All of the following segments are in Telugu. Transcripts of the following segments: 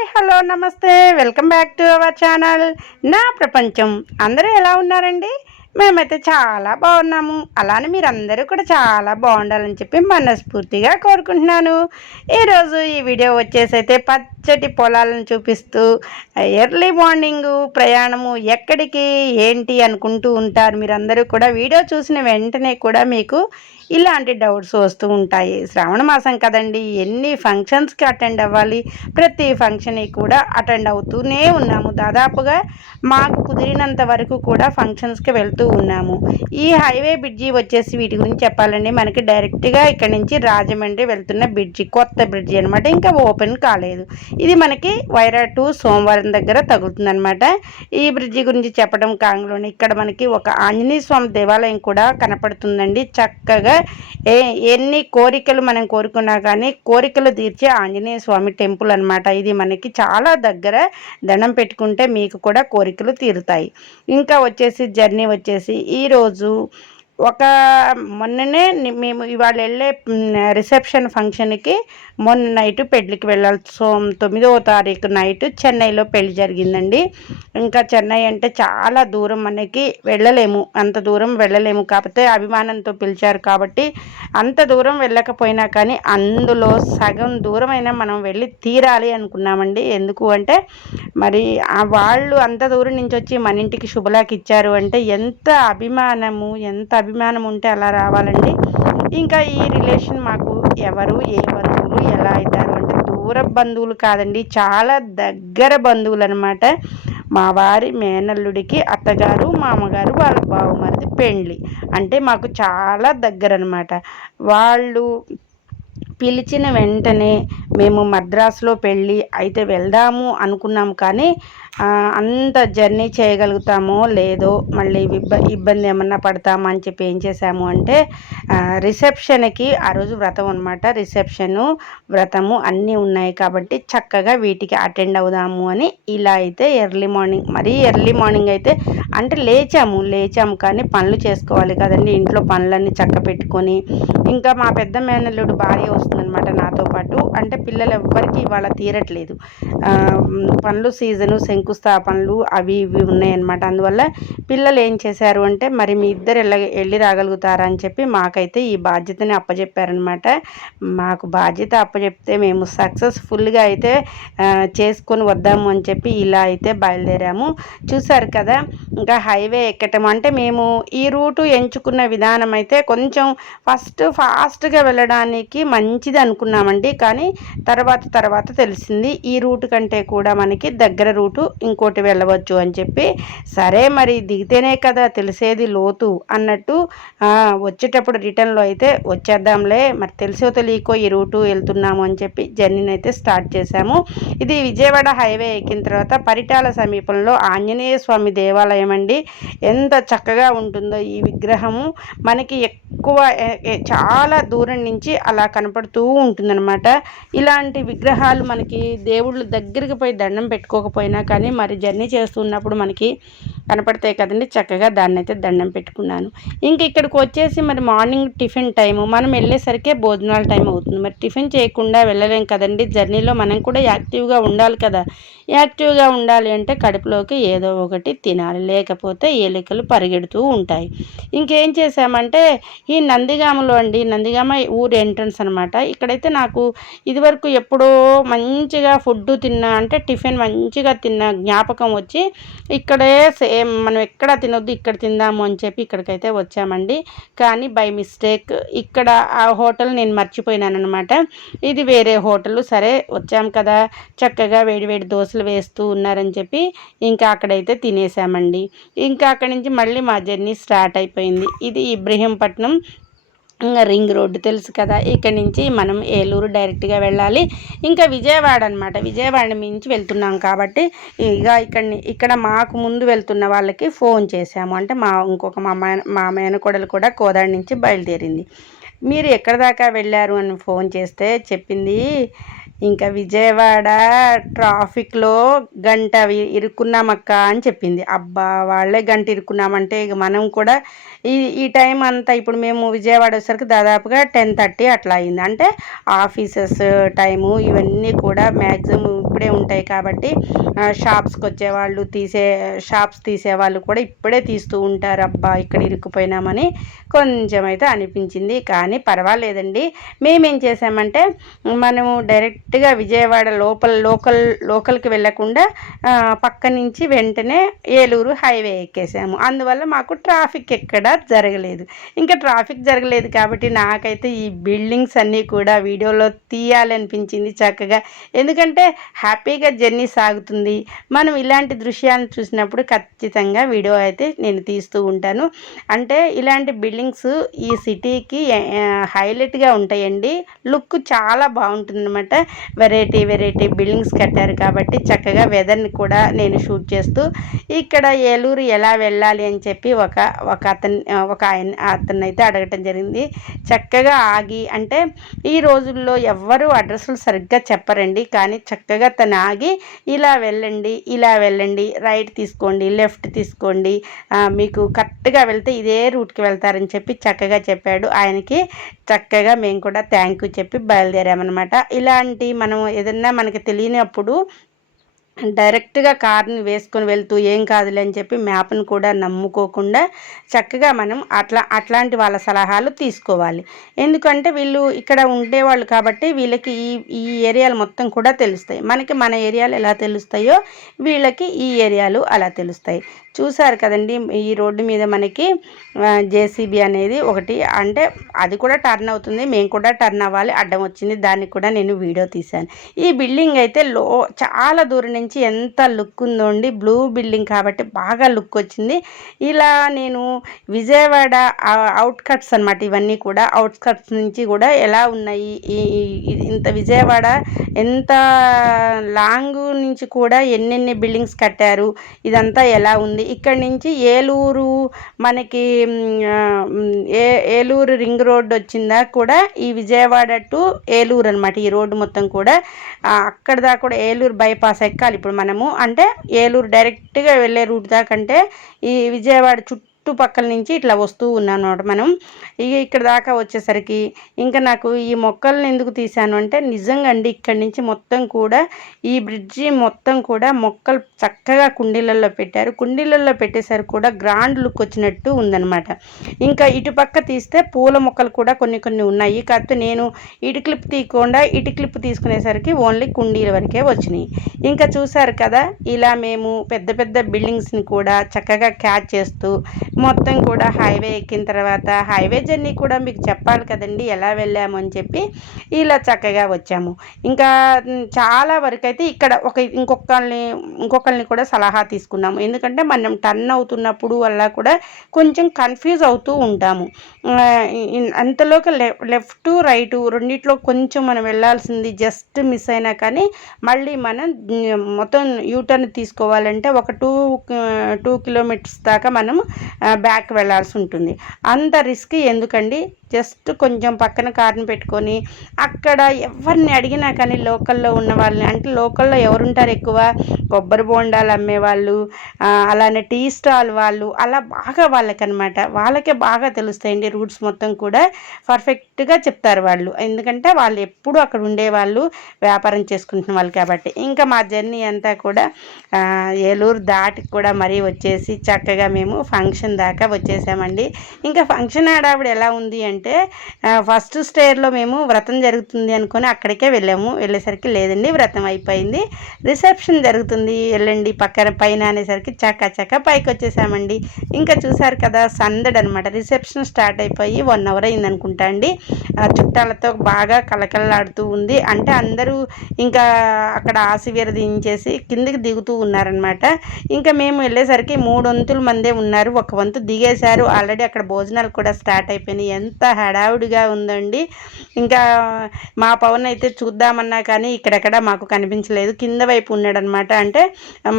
హాయ్ హలో నమస్తే. Welcome back to our channel. నా ప్రపంచం. అందరూ ఎలా ఉన్నారండి? మేమైతే చాలా బాగున్నాము. అలానే మీరందరూ కూడా చాలా బాగుండాలని చెప్పి మనస్ఫూర్తిగా కోరుకుంటున్నాను. ఈరోజు ఈ వీడియో వచ్చేసి అయితే పచ్చటి పొలాలను చూపిస్తూ ఎర్లీ మార్నింగ్ ప్రయాణము ఎక్కడికి ఏంటి అనుకుంటూ ఉంటారు మీరందరూ కూడా. వీడియో చూసిన వెంటనే కూడా మీకు ఇలాంటి డౌట్స్ వస్తూ ఉంటాయి. శ్రావణ మాసం కదండి ఎన్ని ఫంక్షన్స్కి అటెండ్ అవ్వాలి? ప్రతి ఫంక్షన్కి కూడా అటెండ్ అవుతూనే ఉన్నాము. దాదాపుగా మాకు కుదిరినంత వరకు కూడా ఫంక్షన్స్కి వెళ్తూ ఉన్నాము. ఈ హైవే బ్రిడ్జి వచ్చేసి వీటి గురించి చెప్పాలండి. మనకి డైరెక్ట్గా ఇక్కడ నుంచి రాజమండ్రి వెళ్తున్న బ్రిడ్జి కొత్త బ్రిడ్జి అనమాట ఇంకా ఓపెన్ కాలేదు. ఇది మనకి వైరా టు సోమవారం దగ్గర తగులుతుందనమాట ఈ బ్రిడ్జి గురించి చెప్పడం కాంగ్లోనే ఇక్కడ మనకి ఒక ఆంజనేయ స్వామి దేవాలయం కూడా కనపడుతుందండి. చక్కగా ఏ ఎన్ని కోరికలు మనం కోరుకున్నా కానీ కోరికలు తీర్చే ఆంజనేయ స్వామి టెంపుల్ అనమాట ఇది మనకి చాలా దగ్గర దండం పెట్టుకుంటే మీకు కూడా కోరికలు తీరుతాయి. ఇంకా వచ్చేసి జర్నీ వచ్చేసి ఈరోజు ఒక మొన్ననే మేము ఇవాళ వెళ్ళే రిసెప్షన్ ఫంక్షన్కి మొన్న నైట్ పెళ్ళికి వెళ్ళాలి. సో తొమ్మిదవ తారీఖు నైట్ చెన్నైలో పెళ్ళి జరిగిందండి. ఇంకా చెన్నై అంటే చాలా దూరం మనకి వెళ్ళలేము. అంత దూరం వెళ్ళలేము. కాకపోతే అభిమానంతో పిలిచారు కాబట్టి అంత దూరం వెళ్ళకపోయినా కానీ అందులో సగం దూరమైనా మనం వెళ్ళి తీరాలి అనుకున్నామండి. ఎందుకు అంటే మరి వాళ్ళు అంత దూరం నుంచి వచ్చి మన ఇంటికి శుభలాకి ఇచ్చారు అంటే ఎంత అభిమానము ఎంత అభిమానం ఉంటే అలా రావాలండి. ఇంకా ఈ రిలేషన్ మాకు ఎవరు ఏ బంధువులు ఎలా అవుతారు అంటే దూర బంధువులు కాదండి. చాలా దగ్గర బంధువులు అనమాట మా వారి మేనల్లుడికి అత్తగారు మామగారు వాళ్ళ బావమరిది పెండ్లి. అంటే మాకు చాలా దగ్గర అనమాట వాళ్ళు పిలిచిన వెంటనే మేము మద్రాసులో పెళ్ళి అయితే వెళ్దాము అనుకున్నాము కానీ అంత జర్నీ చేయగలుగుతామో లేదో మళ్ళీ ఇబ్బ ఇబ్బంది ఏమన్నా పడతామా అని చెప్పి ఏం చేసాము అంటే రిసెప్షన్కి ఆ రోజు వ్రతం అనమాట రిసెప్షను వ్రతము అన్నీ ఉన్నాయి కాబట్టి చక్కగా వీటికి అటెండ్ అవుదాము అని ఇలా అయితే ఎర్లీ మార్నింగ్ మరీ ఎర్లీ మార్నింగ్ అయితే అంటే లేచాము లేచాము కానీ పనులు చేసుకోవాలి కదండి. ఇంట్లో పనులన్నీ చక్క పెట్టుకొని ఇంకా మా పెద్ద మేనల్లుడు భార్య వస్తుందన్నమాట నాతో పాటు. అంటే పిల్లలు ఎవ్వరికి ఇవాళ తీరట్లేదు. పనులు సీజను శంకుస్థాపనలు అవి ఇవి ఉన్నాయన్నమాట. అందువల్ల పిల్లలు ఏం చేశారు అంటే మరి మీ ఇద్దరు వెళ్ళ వెళ్ళి రాగలుగుతారా? అని చెప్పి మాకైతే ఈ బాధ్యతని అప్పచెప్పారనమాట మాకు బాధ్యత అప్పచెప్తే మేము సక్సెస్ఫుల్గా అయితే చేసుకొని వద్దాము అని చెప్పి ఇలా అయితే బయలుదేరాము. చూసారు కదా ఇంకా హైవే ఎక్కటం అంటే మేము ఈ రూటు ఎంచుకున్న విధానం అయితే కొంచెం ఫస్ట్ ఫాస్ట్గా వెళ్ళడానికి మంచిది అనుకున్నామండి. కానీ తర్వాత తర్వాత తెలిసింది ఈ రూట్ కంటే కూడా మనకి దగ్గర రూటు ఇంకోటి వెళ్ళవచ్చు అని చెప్పి సరే మరి దిగితేనే కదా తెలిసేది లోతు అన్నట్టు వచ్చేటప్పుడు రిటర్న్లో అయితే వచ్చేద్దాంలే మరి తెలిసో తెలియకో ఈ రూటు వెళ్తున్నాము అని చెప్పి జర్నీని అయితే స్టార్ట్ చేశాము. ఇది విజయవాడ హైవే ఎక్కిన తర్వాత పరిటాల సమీపంలో ఆంజనేయ స్వామి దేవాలయం అండి. ఎంత చక్కగా ఉంటుందో ఈ విగ్రహము. మనకి ఎక్కువ చాలా దూరం నుంచి అలా కనపడుతూ ఉంటుందన్నమాట. ఇలాంటి విగ్రహాలు మనకి దేవుళ్ళు దగ్గరికి పోయి దండం పెట్టుకోకపోయినా కానీ మరి జర్నీ చేస్తున్నప్పుడు మనకి కనపడతాయి కదండి. చక్కగా దాన్ని అయితే దండం పెట్టుకున్నాను. ఇంక ఇక్కడికి వచ్చేసి మరి మార్నింగ్ టిఫిన్ టైము మనం వెళ్ళేసరికే భోజనాల టైం అవుతుంది. మరి టిఫిన్ చేయకుండా వెళ్ళలేం కదండి. జర్నీలో మనం కూడా యాక్టివ్గా ఉండాలి కదా. యాక్టివ్గా ఉండాలి అంటే కడుపులోకి ఏదో ఒకటి తినాలి. లేకపోతే ఏలికలు పరిగెడుతూ ఉంటాయి. ఇంకేం చేసామంటే ఈ నందిగామలో అండి నందిగామ ఊరు ఎంట్రన్స్ అనమాట ఇక్కడైతే నాకు ఇదివరకు ఎప్పుడో మంచిగా ఫుడ్ తిన్నా అంటే టిఫిన్ మంచిగా తిన్న జ్ఞాపకం వచ్చి ఇక్కడే సేమ్ మనం ఎక్కడ తినొద్దు ఇక్కడ తిందాము అని చెప్పి ఇక్కడికైతే వచ్చామండి. కానీ బై మిస్టేక్ ఇక్కడ ఆ హోటల్ నేను మర్చిపోయినాను అనమాట ఇది వేరే హోటల్. సరే వచ్చాం కదా. చక్కగా వేడి వేడి దోశలు వేస్తూ ఉన్నారని చెప్పి ఇంకా అక్కడైతే తినేసామండి. ఇంకా అక్కడి నుంచి మళ్ళీ మా జర్నీ స్టార్ట్ అయిపోయింది. ఇది ఇబ్రహీంపట్నం ఇంకా రింగ్ రోడ్డు తెలుసు కదా ఇక్కడ నుంచి మనం ఏలూరు డైరెక్ట్గా వెళ్ళాలి. ఇంకా విజయవాడ అనమాట విజయవాడ నుంచి వెళ్తున్నాం కాబట్టి ఇక ఇక్కడ ఇక్కడ మాకు ముందు వెళ్తున్న వాళ్ళకి ఫోన్ చేశాము. అంటే మా ఇంకొక మా మా మేనకోడలు కూడా కోదాడి నుంచి బయలుదేరింది. మీరు ఎక్కడ దాకా వెళ్ళారు అని ఫోన్ చేస్తే చెప్పింది ఇంకా విజయవాడ ట్రాఫిక్లో గంట ఇరుక్కున్నామక్క అని చెప్పింది. అబ్బా వాళ్ళే గంట ఇరుక్కున్నామంటే ఇక మనం కూడా ఈ ఈ టైం అంతా ఇప్పుడు మేము విజయవాడ వచ్చేసరికి దాదాపుగా టెన్ థర్టీ అట్లా అయింది. అంటే ఆఫీసెస్ టైము ఇవన్నీ కూడా మ్యాక్సిమం ఇప్పుడే ఉంటాయి కాబట్టి షాప్స్కి వచ్చేవాళ్ళు తీసే షాప్స్ తీసేవాళ్ళు కూడా ఇప్పుడే తీస్తూ ఉంటారు. అబ్బా ఇక్కడ ఇరుక్కుపోయినామని కొంచెం అయితే అనిపించింది. కానీ పర్వాలేదండి. మేమేం చేసామంటే మనము డైరెక్ట్ డైరెక్ట్గా విజయవాడ లోపల లోకల్ లోకల్కి వెళ్ళకుండా పక్క నుంచి వెంటనే ఏలూరు హైవే ఎక్కేసాము. అందువల్ల మాకు ట్రాఫిక్ ఎక్కడా జరగలేదు. ఇంకా ట్రాఫిక్ జరగలేదు కాబట్టి నాకైతే ఈ బిల్డింగ్స్ అన్నీ కూడా వీడియోలో తీయాలనిపించింది చక్కగా. ఎందుకంటే హ్యాపీగా జర్నీ సాగుతుంది. మనం ఇలాంటి దృశ్యాలను చూసినప్పుడు ఖచ్చితంగా వీడియో అయితే నేను తీస్తూ ఉంటాను. అంటే ఇలాంటి బిల్డింగ్స్ ఈ సిటీకి హైలైట్గా ఉంటాయండి. లుక్ చాలా బాగుంటుంది అనమాట వెరైటీ వెరైటీ బిల్డింగ్స్ కట్టారు కాబట్టి చక్కగా వెదర్ని కూడా నేను షూట్ చేస్తూ ఇక్కడ ఏలూరు ఎలా వెళ్ళాలి అని చెప్పి ఒక ఒక అతను ఒక ఆయన అతను అయితే అడగటం జరిగింది. చక్కగా ఆగి అంటే ఈ రోజుల్లో ఎవ్వరు అడ్రస్లు సరిగ్గా చెప్పరండి కానీ చక్కగా తను ఆగి ఇలా వెళ్ళండి ఇలా వెళ్ళండి రైట్ తీసుకోండి లెఫ్ట్ తీసుకోండి మీకు కరెక్ట్గా వెళ్తే ఇదే రూట్కి వెళ్తారని చెప్పి చక్కగా చెప్పాడు. ఆయనకి చక్కగా మేము కూడా థ్యాంక్ యూ చెప్పి బయలుదేరామన్నమాట. ఇలాంటి మనం ఏదన్నా మనకి తెలియనప్పుడు డైరెక్ట్గా కార్ని వేసుకొని వెళ్తూ ఏం కాదులే అని చెప్పి మ్యాప్ని కూడా నమ్ముకోకుండా చక్కగా మనం అట్లా అట్లాంటి వాళ్ళ సలహాలు తీసుకోవాలి. ఎందుకంటే వీళ్ళు ఇక్కడ ఉండేవాళ్ళు కాబట్టి వీళ్ళకి ఈ ఈ ఏరియాలు మొత్తం కూడా తెలుస్తాయి. మనకి మన ఏరియాలు ఎలా తెలుస్తాయో వీళ్ళకి ఈ ఏరియాలు అలా తెలుస్తాయి. చూసారు కదండి ఈ రోడ్డు మీద మనకి జేసీబీ అనేది ఒకటి. అంటే అది కూడా టర్న్ అవుతుంది మేము కూడా టర్న్ అవ్వాలి అడ్డం వచ్చింది దానికి కూడా నేను వీడియో తీశాను. ఈ బిల్డింగ్ అయితే లో చాలా దూరం నుంచి ఎంత లుక్ ఉందో అండి బ్లూ బిల్డింగ్ కాబట్టి బాగా లుక్ వచ్చింది. ఇలా నేను విజయవాడ అవుట్ కట్స్ అనమాట ఇవన్నీ కూడా అవుట్ కట్స్ నుంచి కూడా ఎలా ఉన్నాయి ఈ ఇంత విజయవాడ ఎంత లాంగ్ నుంచి కూడా ఎన్నెన్ని బిల్డింగ్స్ కట్టారు ఇదంతా ఎలా ఉంది ఇక్కడ నుంచి ఏలూరు మనకి ఏ ఏలూరు రింగ్ రోడ్ వచ్చిందా కూడా ఈ విజయవాడ టు ఏలూరు అనమాట ఈ రోడ్డు మొత్తం కూడా. అక్కడ దాకా కూడా ఏలూరు బైపాస్ ఎక్కాలి ఇప్పుడు మనము. అంటే ఏలూరు డైరెక్ట్గా వెళ్ళే రూట్ దాకంటే అంటే ఈ విజయవాడ చుట్టూ చుట్టుపక్కల నుంచి ఇట్లా వస్తూ ఉన్నాను అనమాట మనం. ఇక ఇక్కడ దాకా వచ్చేసరికి ఇంకా నాకు ఈ మొక్కల్ని ఎందుకు తీశాను అంటే నిజంగా అండి ఇక్కడి నుంచి మొత్తం కూడా ఈ బ్రిడ్జి మొత్తం కూడా మొక్కలు చక్కగా కుండీలలో పెట్టారు. కుండీలలో పెట్టేసరికి కూడా గ్రాండ్ లుక్ వచ్చినట్టు ఉందన్నమాట. ఇంకా ఇటు పక్క తీస్తే పూల మొక్కలు కూడా కొన్ని కొన్ని ఉన్నాయి. కాకపోతే నేను ఇటు క్లిప్ తీయకుండా ఇటు క్లిప్ తీసుకునేసరికి ఓన్లీ కుండీల వరకే వచ్చినాయి. ఇంకా చూసారు కదా ఇలా మేము పెద్ద పెద్ద బిల్డింగ్స్ని కూడా చక్కగా క్యాచ్ చేస్తూ మొత్తం కూడా హైవే ఎక్కిన తర్వాత హైవే జర్నీ కూడా మీకు చెప్పాలి కదండి ఎలా వెళ్ళాము అని చెప్పి ఇలా చక్కగా వచ్చాము. ఇంకా చాలా వరకు అయితే ఇక్కడ ఒక ఇంకొకరిని ఇంకొకరిని కూడా సలహా తీసుకున్నాము. ఎందుకంటే మనం టర్న్ అవుతున్నప్పుడు వల్ల కూడా కొంచెం కన్ఫ్యూజ్ అవుతూ ఉంటాము. అంతలోకి లెఫ్ట్ రైట్ రెండిట్లో కొంచెం మనం వెళ్ళాల్సింది జస్ట్ మిస్ అయినా కానీ మళ్ళీ మనం మొత్తం యూటర్న్ తీసుకోవాలంటే ఒక టూ టూ కిలోమీటర్స్ దాకా మనం బ్యాక్ వెళ్ళాల్సి ఉంటుంది. అంత రిస్క్ ఎందుకండి? జస్ట్ కొంచెం పక్కన కార్ని పెట్టుకొని అక్కడ ఎవరిని అడిగినా కానీ లోకల్లో ఉన్న వాళ్ళని అంటే లోకల్లో ఎవరుంటారు ఎక్కువ? కొబ్బరి బోండాలు అమ్మేవాళ్ళు అలానే టీ స్టాల్ వాళ్ళు అలా బాగా వాళ్ళకనమాట. వాళ్ళకే బాగా తెలుస్తాయండి రూట్స్ మొత్తం కూడా. పర్ఫెక్ట్గా చెప్తారు వాళ్ళు. ఎందుకంటే వాళ్ళు ఎప్పుడూ అక్కడ ఉండేవాళ్ళు వ్యాపారం చేసుకుంటున్న వాళ్ళు కాబట్టి. ఇంకా మా జర్నీ అంతా కూడా ఏలూరు దాటి కూడా మరీ వచ్చేసి చక్కగా మేము ఫంక్షన్ దాకా వచ్చేసామండి. ఇంకా ఫంక్షన్ ఆడావిడ ఎలా ఉంది అంటే ఫస్ట్ స్టేర్లో మేము వ్రతం జరుగుతుంది అనుకొని అక్కడికే వెళ్ళాము. వెళ్ళేసరికి లేదండి వ్రతం అయిపోయింది. రిసెప్షన్ జరుగుతుంది. వెళ్ళండి పక్కన పైన అనేసరికి చక్క చక్క పైకి వచ్చేసామండి. ఇంకా చూసారు కదా సందడి అనమాట రిసెప్షన్ స్టార్ట్ అయిపోయి వన్ అవర్ అయింది అనుకుంటా అండి. ఆ చుట్టాలతో బాగా కలకలలాడుతూ ఉంది. అంటే అందరూ ఇంకా అక్కడ ఆశీర్వదించేసి దించేసి కిందికి దిగుతూ ఉన్నారనమాట ఇంకా మేము వెళ్ళేసరికి మూడు వంతుల మందే ఉన్నారు. ఒక వంతు దిగేశారు. ఆల్రెడీ అక్కడ భోజనాలు కూడా స్టార్ట్ అయిపోయినాయి. ఎంత హడావుడిగా ఉందండి. ఇంకా మా పవన్ అయితే చూద్దామన్నా కానీ ఇక్కడెక్కడ మాకు కనిపించలేదు. కింద వైపు ఉన్నాడనమాట. అంటే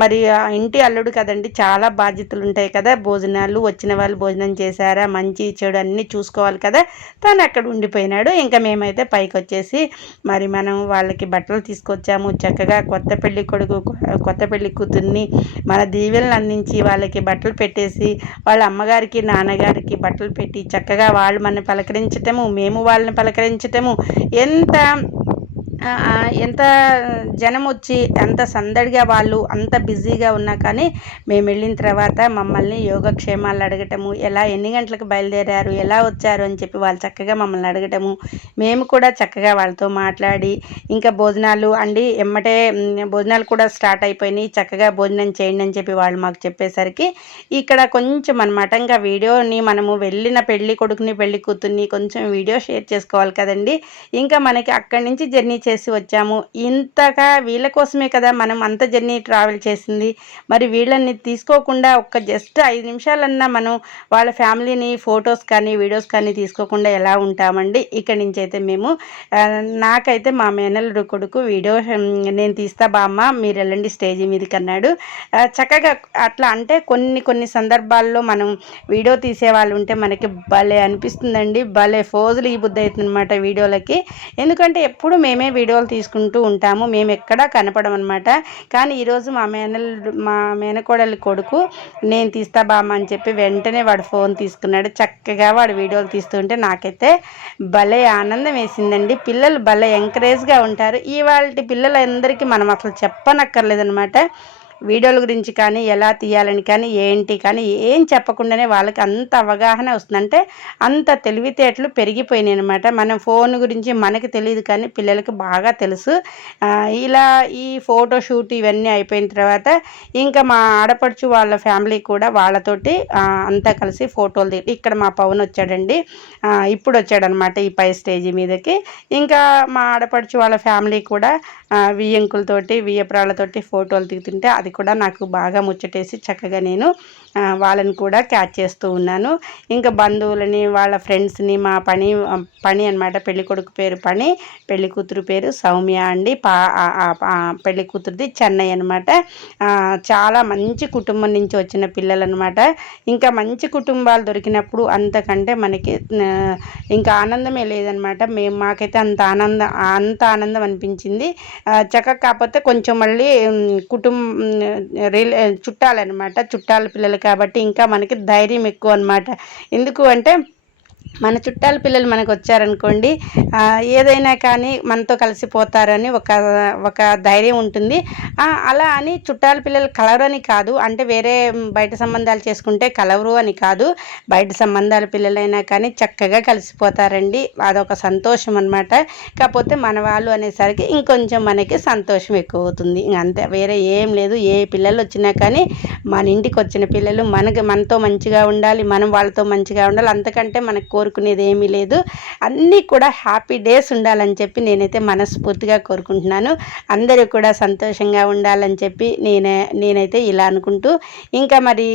మరి ఇంటి అల్లుడు కదండి చాలా బాధ్యతలు ఉంటాయి కదా. భోజనాలు వచ్చిన వాళ్ళు భోజనం చేశారా మంచి చెడు అన్నీ చూసుకోవాలి కదా. తను అక్కడ ఉండిపోయినాడు. ఇంకా మేమైతే పైకి వచ్చేసి మరి మనం వాళ్ళకి బట్టలు తీసుకొచ్చాము. చక్కగా కొత్త పెళ్ళి కొడుకు కొత్త పెళ్ళి కూతుర్ని మన దీవెలను అందించి వాళ్ళకి బట్టలు పెట్టేసి వాళ్ళ అమ్మగారికి నాన్నగారికి బట్టలు పెట్టి చక్కగా వాళ్ళు మన పలకరించటము మేము వాళ్ళని పలకరించటము ఎంత ఎంత జనం వచ్చి ఎంత సందడిగా వాళ్ళు అంత బిజీగా ఉన్నా కానీ మేము వెళ్ళిన తర్వాత మమ్మల్ని యోగక్షేమాలు అడగటము ఎలా ఎన్ని గంటలకు బయలుదేరారు ఎలా వచ్చారు అని చెప్పి వాళ్ళు చక్కగా మమ్మల్ని అడగటము మేము కూడా చక్కగా వాళ్ళతో మాట్లాడి ఇంకా భోజనాలు అండి ఎమ్మటే భోజనాలు కూడా స్టార్ట్ అయిపోయినాయి చక్కగా భోజనం చేయండి అని చెప్పి వాళ్ళు మాకు చెప్పేసరికి ఇక్కడ కొంచెం అనమాట ఇంకా వీడియోని మనము వెళ్ళిన పెళ్ళి కొడుకుని పెళ్ళి కూతుర్ని కొంచెం వీడియో షేర్ చేసుకోవాలి కదండి. ఇంకా మనకి అక్కడి నుంచి జర్నీ చేసి వచ్చాము. ఇంతగా వీళ్ళ కోసమే కదా మనం అంత జర్నీ ట్రావెల్ చేసింది. మరి వీళ్ళని తీసుకోకుండా ఒక్క జస్ట్ ఐదు నిమిషాలన్నా మనం వాళ్ళ ఫ్యామిలీని ఫొటోస్ కానీ వీడియోస్ కానీ తీసుకోకుండా ఎలా ఉంటామండి? ఇక్కడి నుంచి అయితే మేము నాకైతే మా మేనల్లుడు కొడుకు వీడియో నేను తీస్తా బామ్మ మీరు వెళ్ళండి స్టేజీ మీదకి అన్నాడు. చక్కగా అట్లా అంటే కొన్ని కొన్ని సందర్భాల్లో మనం వీడియో తీసే వాళ్ళు ఉంటే మనకి భలే అనిపిస్తుందండి. భలే ఫోజులు ఈ బుద్ధి అవుతుంది అనమాట వీడియోలకి. ఎందుకంటే ఎప్పుడు మేమే వీడియోలు తీసుకుంటూ ఉంటాము. మేము ఎక్కడా అనమాట కానీ ఈరోజు మా మేనల్ మా మేనకోడలి కొడుకు నేను తీస్తా బామ్మ అని చెప్పి వెంటనే వాడు ఫోన్ తీసుకున్నాడు. చక్కగా వాడు వీడియోలు తీస్తుంటే నాకైతే భలే ఆనందం వేసిందండి. పిల్లలు భలే ఎంకరేజ్గా ఉంటారు. ఇవాళ పిల్లలందరికీ మనం అసలు చెప్పనక్కర్లేదనమాట. వీడియోల గురించి కానీ ఎలా తీయాలని కానీ ఏంటి కానీ ఏం చెప్పకుండానే వాళ్ళకి అంత అవగాహన వస్తుందంటే అంత తెలివితేటలు పెరిగిపోయినాయి అనమాట మనం ఫోన్ గురించి మనకి తెలియదు కానీ పిల్లలకి బాగా తెలుసు. ఇలా ఈ ఫోటో షూట్ ఇవన్నీ అయిపోయిన తర్వాత ఇంకా మా ఆడపడుచు వాళ్ళ ఫ్యామిలీ కూడా వాళ్ళతోటి అంతా కలిసి ఫోటోలు దిగి ఇక్కడ మా పవన్ వచ్చాడండి. ఇప్పుడు వచ్చాడనమాట ఈ పై స్టేజ్ మీదకి. ఇంకా మా ఆడపడుచు వాళ్ళ ఫ్యామిలీ కూడా వియ్యంకులతోటి వియ్యప్రాళ్ళతోటి ఫోటోలు దిగుతుంటే అది కూడా నాకు బాగా ముచ్చటేసి చక్కగా నేను వాళ్ళని కూడా క్యాచ్ చేస్తూ ఉన్నాను. ఇంకా బంధువులని వాళ్ళ ఫ్రెండ్స్ని మా పని పని అనమాట పెళ్ళి కొడుకు పేరు పని పెళ్ళి కూతురు పేరు సౌమ్య అండి పా పెళ్ళి కూతురుది చెన్నై అనమాట చాలా మంచి కుటుంబం నుంచి వచ్చిన పిల్లలు అనమాట ఇంకా మంచి కుటుంబాలు దొరికినప్పుడు అంతకంటే మనకి ఇంకా ఆనందమే లేదనమాట మేము మాకైతే అంత ఆనందం అంత ఆనందం అనిపించింది. చక్కగా కాకపోతే కొంచెం మళ్ళీ కుటుంబం రిలే చుట్టాలన్నమాట. చుట్టాల పిల్లలు కాబట్టి ఇంకా మనకి ధైర్యం ఎక్కువ అనమాట ఎందుకు అంటే మన చుట్టాల పిల్లలు మనకు వచ్చారనుకోండి ఏదైనా కానీ మనతో కలిసిపోతారని ఒక ఒక ధైర్యం ఉంటుంది. అలా అని చుట్టాల పిల్లలు కలవరు అని కాదు. అంటే వేరే బయట సంబంధాలు చేసుకుంటే కలవరు అని కాదు. బయట సంబంధాల పిల్లలైనా కానీ చక్కగా కలిసిపోతారండి. అదొక సంతోషం అనమాట కాకపోతే మన వాళ్ళు అనేసరికి ఇంకొంచెం మనకి సంతోషం ఎక్కువ అవుతుంది అంతే వేరే ఏం లేదు. ఏ పిల్లలు వచ్చినా కానీ మన ఇంటికి వచ్చిన పిల్లలు మనకి మనతో మంచిగా ఉండాలి మనం వాళ్ళతో మంచిగా ఉండాలి. అంతకంటే మనకు కోరుకునేది ఏమీ లేదు. అన్నీ కూడా హ్యాపీ డేస్ ఉండాలని చెప్పి నేనైతే మనస్ఫూర్తిగా కోరుకుంటున్నాను. అందరూ కూడా సంతోషంగా ఉండాలని చెప్పి నేనే నేనైతే ఇలా అనుకుంటూ ఇంకా మరి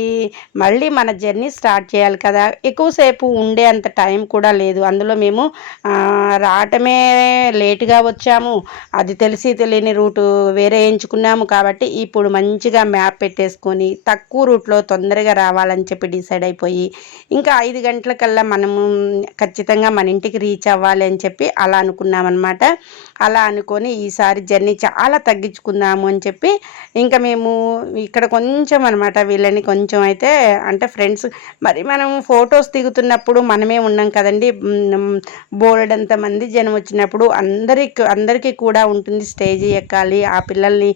మళ్ళీ మన జర్నీ స్టార్ట్ చేయాలి కదా. ఎక్కువసేపు ఉండే అంత టైం కూడా లేదు. అందులో మేము రావటమే లేటుగా వచ్చాము. అది తెలిసి తెలియని రూటు వేరే ఎంచుకున్నాము కాబట్టి ఇప్పుడు మంచిగా మ్యాప్ పెట్టేసుకొని తక్కువ రూట్లో తొందరగా రావాలని చెప్పి డిసైడ్ అయిపోయి ఇంకా ఐదు గంటలకల్లా మనము ఖచ్చితంగా మన ఇంటికి రీచ్ అవ్వాలి అని చెప్పి అలా అనుకున్నామన్నమాట. అలా అనుకొని ఈసారి జర్నీ చాలా తగ్గించుకుందాము అని చెప్పి ఇంకా మేము ఇక్కడ కొంచెం అనమాట వీళ్ళని కొంచెం అయితే అంటే ఫ్రెండ్స్ మరి మనం ఫొటోస్ దిగుతున్నప్పుడు మనమే ఉన్నాం కదండి. బోలెడంత మంది జనం వచ్చినప్పుడు అందరికి అందరికీ కూడా ఉంటుంది స్టేజ్ ఎక్కాలి ఆ పిల్లల్ని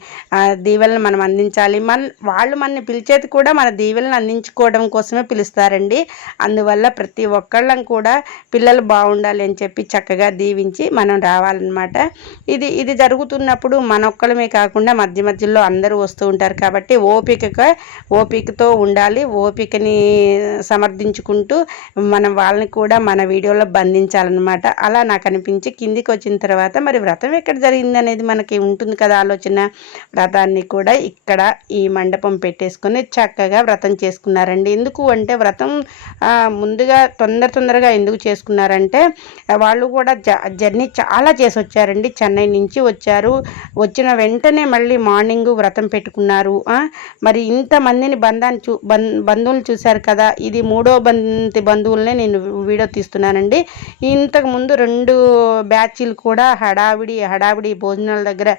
దీవెలను మనం అందించాలి. మన వాళ్ళు మనని పిలిచేది కూడా మన దీవెలను అందించుకోవడం కోసమే పిలుస్తారండి. అందువల్ల ప్రతి ఒక్కళ్ళం కూడా పిల్లలు బాగుండాలి అని చెప్పి చక్కగా దీవించి మనం రావాలన్నమాట. ఇది ఇది జరుగుతున్నప్పుడు మనొక్కలమే కాకుండా మధ్య మధ్యలో అందరూ వస్తూ ఉంటారు కాబట్టి ఓపికగా ఓపికతో ఉండాలి. ఓపికని సమర్థించుకుంటూ మనం వాళ్ళని కూడా మన వీడియోలో బంధించాలన్నమాట. అలా నాకు అనిపించి కిందికి వచ్చిన తర్వాత మరి వ్రతం ఎక్కడ జరిగింది అనేది మనకి ఉంటుంది కదా ఆలోచన. వ్రతాన్ని కూడా ఇక్కడ ఈ మండపం పెట్టేసుకొని చక్కగా వ్రతం చేసుకున్నారండి. ఎందుకు అంటే వ్రతం ముందుగా తొందర తొందరగా తొందరగా ఎందుకు చేసుకున్నారంటే వాళ్ళు కూడా జర్నీ చాలా చేసి వచ్చారండి చెన్నై నుంచి వచ్చారు. వచ్చిన వెంటనే మళ్ళీ మార్నింగ్ వ్రతం పెట్టుకున్నారు. మరి ఇంతమందిని బంధాన్ని చూ బంధువులు చూశారు కదా ఇది మూడో బంతి బంధువులనే నేను వీడియో తీస్తున్నానండి. ఇంతకు ముందు రెండు బ్యాచ్లు కూడా హడావిడి హడావిడి భోజనాల దగ్గర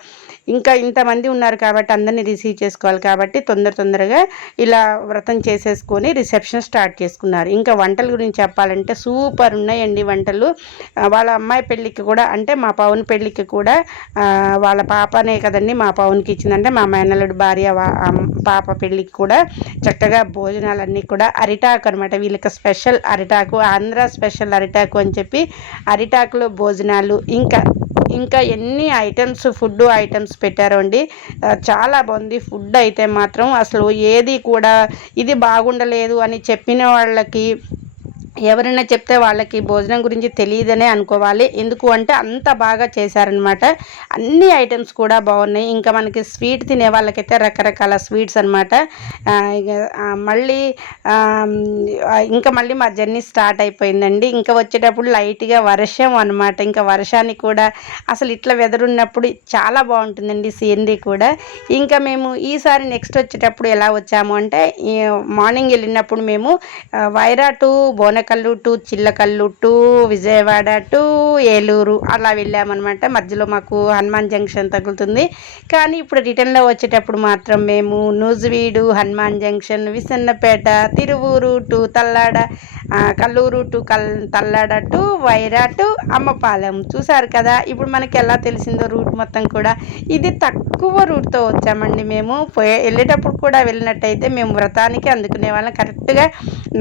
ఇంకా ఇంతమంది ఉన్నారు కాబట్టి అందరినీ రిసీవ్ చేసుకోవాలి కాబట్టి తొందర తొందరగా ఇలా వ్రతం చేసేసుకొని రిసెప్షన్ స్టార్ట్ చేసుకున్నారు. ఇంకా వంటల గురించి చెప్పాలంటే సూపర్ ఉన్నాయండి వంటలు. వాళ్ళ అమ్మాయి పెళ్ళికి కూడా అంటే మా పవన్ పెళ్ళికి కూడా వాళ్ళ పాపనే కదండి మా పవన్కి ఇచ్చిందంటే మా మేనల్లుడు భార్య పాప పెళ్ళికి కూడా చక్కగా భోజనాలన్నీ కూడా అరిటాకు అనమాట వీళ్ళకి స్పెషల్ అరిటాకు ఆంధ్ర స్పెషల్ అరిటాకు అని చెప్పి అరిటాకులో భోజనాలు ఇంకా ఇంకా ఎన్ని ఐటమ్స్ ఫుడ్ ఐటమ్స్ పెట్టారు అండి. చాలా బాగుంది. ఫుడ్ అయితే మాత్రం అసలు ఏది కూడా ఇది బాగుండలేదు అని చెప్పిన వాళ్ళకి ఎవరైనా చెప్తే వాళ్ళకి భోజనం గురించి తెలియదనే అనుకోవాలి. ఎందుకు అంటే అంత బాగా చేశారనమాట అన్ని ఐటమ్స్ కూడా బాగున్నాయి. ఇంకా మనకి స్వీట్ తినే వాళ్ళకైతే రకరకాల స్వీట్స్ అనమాట మళ్ళీ ఇంకా మళ్ళీ మా జర్నీ స్టార్ట్ అయిపోయిందండి. ఇంకా వచ్చేటప్పుడు లైట్గా వర్షం అనమాట ఇంకా వర్షానికి కూడా అసలు ఇట్లా వెదర్ ఉన్నప్పుడు చాలా బాగుంటుందండి సీనరీ కూడా. ఇంకా మేము ఈసారి నెక్స్ట్ వచ్చేటప్పుడు ఎలా వచ్చాము అంటే మార్నింగ్ వెళ్ళినప్పుడు మేము Wyra to Bona Chillakallu to Chillakallu to Vijayawada to Eluru అలా వెళ్ళామన్నమాట. మధ్యలో మాకు హనుమాన్ జంక్షన్ తగులుతుంది. కానీ ఇప్పుడు రిటర్న్లో వచ్చేటప్పుడు మాత్రం మేము Nuzvid Hanuman junction Vissannapeta Tiruvuru to Tallada Kallur to కల్ తల్లాడ టు వైరా టు అమ్మపాలెం. చూసారు కదా ఇప్పుడు మనకి ఎలా తెలిసిందో రూట్ మొత్తం కూడా. ఇది తక్కువ రూట్తో వచ్చామండి మేము. పోయే వెళ్ళేటప్పుడు కూడా వెళ్ళినట్టయితే మేము వ్రతానికి అందుకునే వాళ్ళం. కరెక్ట్గా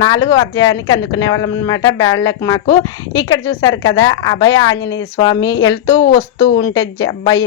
నాలుగో అధ్యాయానికి అందుకునే వాళ్ళం అనమాట బ్యాడ్ లక్ మాకు. ఇక్కడ చూసారు కదా అభయ ఆంజనేయ స్వామి వెళ్తూ వస్తూ ఉంటే అబ్బాయి